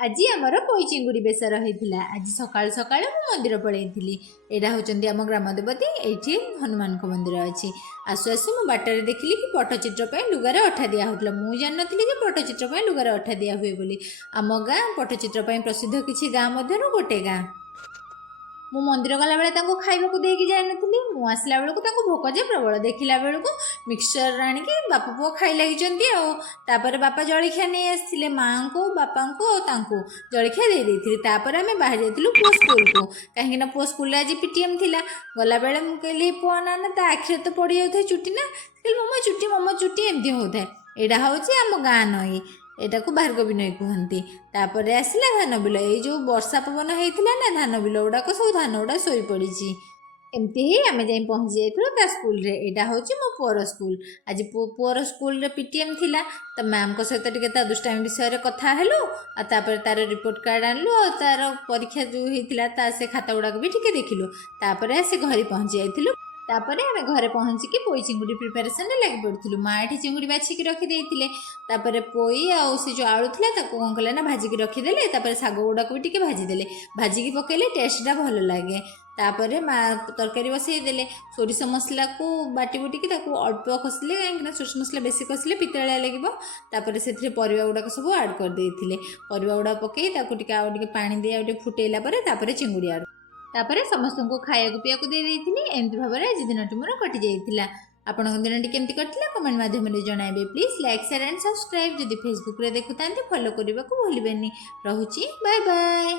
आज आमर पई चिंगुड़ी बेसर होता। आज सकाल सकाल मंदिर पलैली। यहाँ हूँ आम ग्राम देवती। ये हनुमान मंदिर अच्छी। आसु आसु मु बाटर देखिली कि पट्टचित्र लुगार अठा दिहला। मुझे जानी कि पट्टचित्र लुगार अठा दिया हुए बोली। आम गाँ पट्टचित्र प्रसिद्ध किसी गाँ मध्य गोटे गाँ। मु मंदिर गला बेले खाइबा देकी जाई नथिली। मु आसला बेलू भोक जे प्रबल। देखला बेलू मिक्सचर आनिकी बापा पुओ खाई लगी। तापर बापा जलखिया नहीं आसते माँ को बापा को जलखिया दे देती। तापर आम बाहर जाइलु पुओ स्कूल को। कहीं पुओ स्कूल आज पीटीएम थिला। गला बेले मु कहली पुओ ना ता आखिरे तो पड़ जाए चुटी ना। मम्मा चुटी एमती होता है। यहाँ हूँ आम गाँ नई। एटा को भार्गवी नई कहती। तापर आसला धान बिल। ये जो वर्षा पवन होता ना धान बिल गुड़ाक सब धान गुड़ा शोई पड़ी। एमती ही आम जा पहुँची जाइए स्कूल रे। यहाँ हूँ मो पुअर स्कूल। आज पुअर स्कूल रे पीटीएम थिला। तो मैम को सहित टिके दुष्टामी विषय कथा हेलु। तापर तार रिपोर्ट कार्ड आनलु। तार परीक्षा जो होता से खाता गुड़ाक भी टिके देखिलु। तापर आसे घर पहुँची जाइलु। तापर आम घरे पहुँचिकी पोई चिंगुड़ी प्रिपेरेसन लगी पड़ू। माँ ये चिंगुड़ी बाछिकी रखिदे। तापर पोई आ से जो आलू था कौन कले ना भाजिकी रखिदे। तापर शाग गुड़ाक भी टिके भाजीदे। भाजिकी पकेले टेस्टा भल लगे। तापर माँ तरकारी बसईदे। सोरिष मसला को बाटी बुटिकी अल्प कषिले कहीं सोरिष मसला बेसी कषिले पितळिया लगे। तापर से परिवा गुड़ाक सब आड करदे। परिवा गुड़ा पकई आउ पानी दे फुटेला तापर चिंगुड़ी आड़। तापर समस्त को खाया पीवा दे एमती भाव में आज दिन मोर कटि जाइए। आपण दिन केमती कटिला कमेंट माध्यम जणाइबे। Please like share and subscribe. जदि फेसबुक रे देखुता फॉलो करने को भूलिबेनी। रहुची बाय बाय।